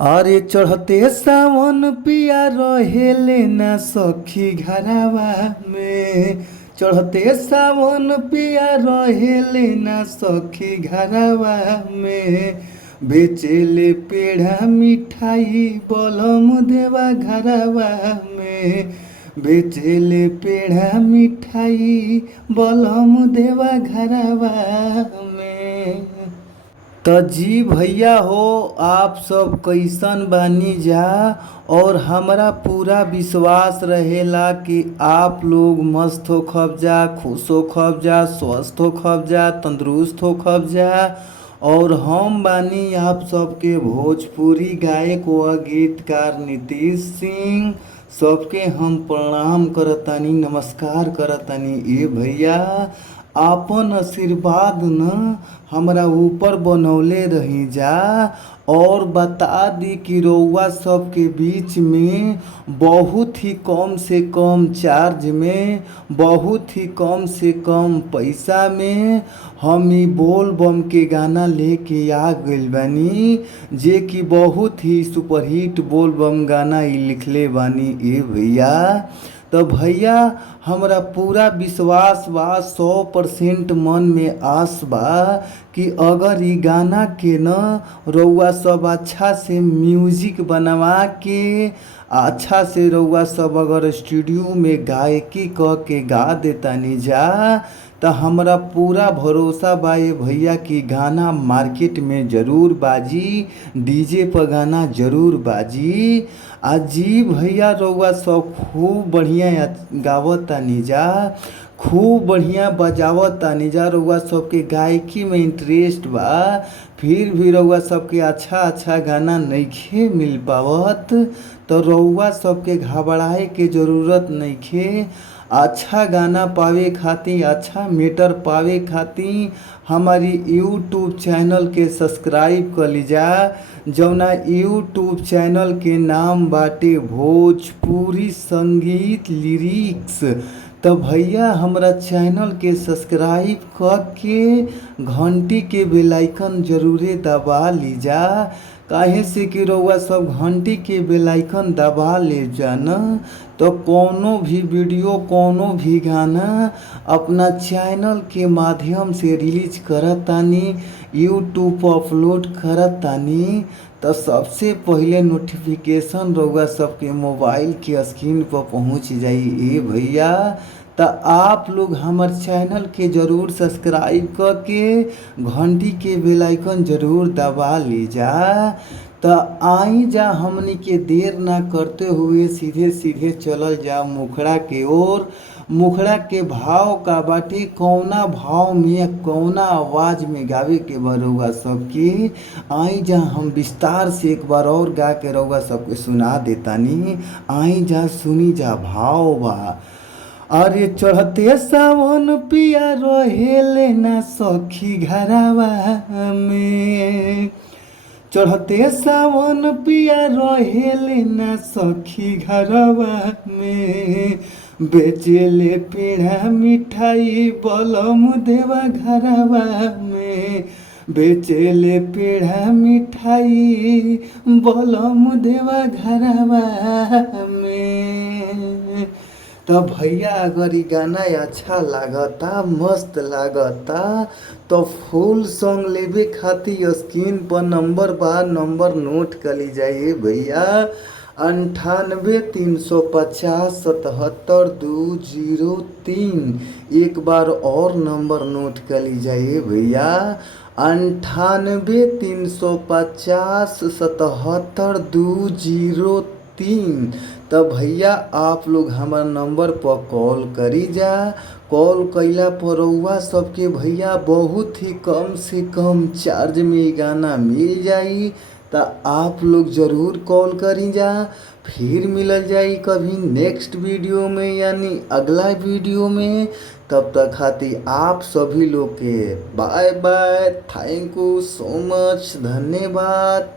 अरे चढ़ते सावन पिया रहेले ना सखी घरवा में। चढ़ते सावन पिया रहेले ना सखी घरवा में। बेचेले पेड़ा मिठाई बलम देवा घरवा में। बेचेले पेड़ा मिठाई बलम देवा घरवा में। तो जी भैया हो, आप सब कैसन बानी जा। और हमरा पूरा विश्वास रहेला कि आप लोग मस्त हो खब जा, खुश हो खब जा, स्वस्थ हो खब जा, तंदुरुस्त हो खब जा। और हम बानी आप सबके भोजपुरी गायक व गीतकार नीतीश सिंह। सबके हम प्रणाम करतानी, नमस्कार करतानी। ए भैया, आपन आशीर्वाद न हमरा ऊपर बनौले रही जा। और बता दी कि रउआ सबके बीच में बहुत ही कम से कम चार्ज में, बहुत ही कम से कम पैसा में हम ई बोल बम के गाना लेके आ गइल बानी। जे कि बहुत ही सुपरहिट बोल बम गाना ई लिखले बानी। ए भैया, तो भैया हमरा पूरा विश्वास बा, 100% मन में आस बा कि अगर ई गाना के न रउआ सब अच्छा से म्यूजिक बनवा के, अच्छा से रउआ सब अगर स्टूडियो में गायकी क के गा देतानी जा, तो हमरा पूरा भरोसा बा ये भैया कि गाना मार्केट में ज़रूर बाजी, डीजे पर गाना ज़रूर बाजी। आ जी भैया, रउआ सब खूब बढ़िया गावतानी जा, खूब बढ़िया बजावतानी जा। रउआ सबके गायकी में इंटरेस्ट बा, फिर भी रउआ सबके अच्छा अच्छा गाना नइखे मिल पावत। तो रउआ सबके घबराए के ज़रूरत नइखे। अच्छा गाना पावे खातिर, अच्छा मैटर पावे खातिर हमारी यूट्यूब चैनल के सब्सक्राइब कर लीजा। जौना यूट्यूब चैनल के नाम बाटे भोजपुरी संगीत लिरिक्स। तो भैया, हमरा चैनल के सब्सक्राइब करके घंटी के बेल आइकन जरूरे दबा लीजा। काहे से कि रउआ सब घंटी के बेल आइकन दबा ले जाना, तो कोनो भी वीडियो, कोनो भी गाना अपना चैनल के माध्यम से रिलीज करतानी, यूट्यूब पर अपलोड करतानी, तो सबसे पहले नोटिफिकेशन रउआ सबके मोबाइल के स्क्रीन पर पहुंच जाई। ए भैया, तो आप लोग हमार चैनल के ज़रूर सब्सक्राइब करके घंटी के बेल आइकन ज़रूर दबा लीजा। तो आई जा, हमनी के देर ना करते हुए सीधे सीधे चलल जा मुखड़ा के ओर। मुखड़ा के भाव का बाटे, कौना भाव में, कौना आवाज़ में गावे के बा रउआ सबके। आई जा, हम विस्तार से एक बार और गा के रउआ सबके सुना देतानी। आई जा, सुनी जा, भाव बा। अरे चढ़ते सावन पिया रहेले ना सखी घरवा में। चढ़ते सावन पिया रहेले ना सखी घरवा में। बेचेले पेड़ा मिठाई बलम देवा घरवा में। बेचेले पेड़ा मिठाई बलम देवा घरवा में। तो भैया, अगर ये गाना अच्छा लागता, मस्त लागता, तो फुल सॉन्ग लेवे खातिर स्क्रीन पर नंबर बा, नंबर नोट कर ली जाइए भैया। 98 350 77 203। एक बार और नंबर नोट कर ली जाइए भैया। 98 350 77 203। तो भैया, आप लोग हमार नंबर पर कॉल करी जा। कॉल कैला पर रउआ सबके भैया बहुत ही कम से कम चार्ज में गाना मिल जाई। तो आप लोग ज़रूर कॉल करी जा। फिर मिलल जाई कभी नेक्स्ट वीडियो में, यानी अगला वीडियो में। तब तक खातिर आप सभी लोग के bye bye, thank you so much, धन्यवाद।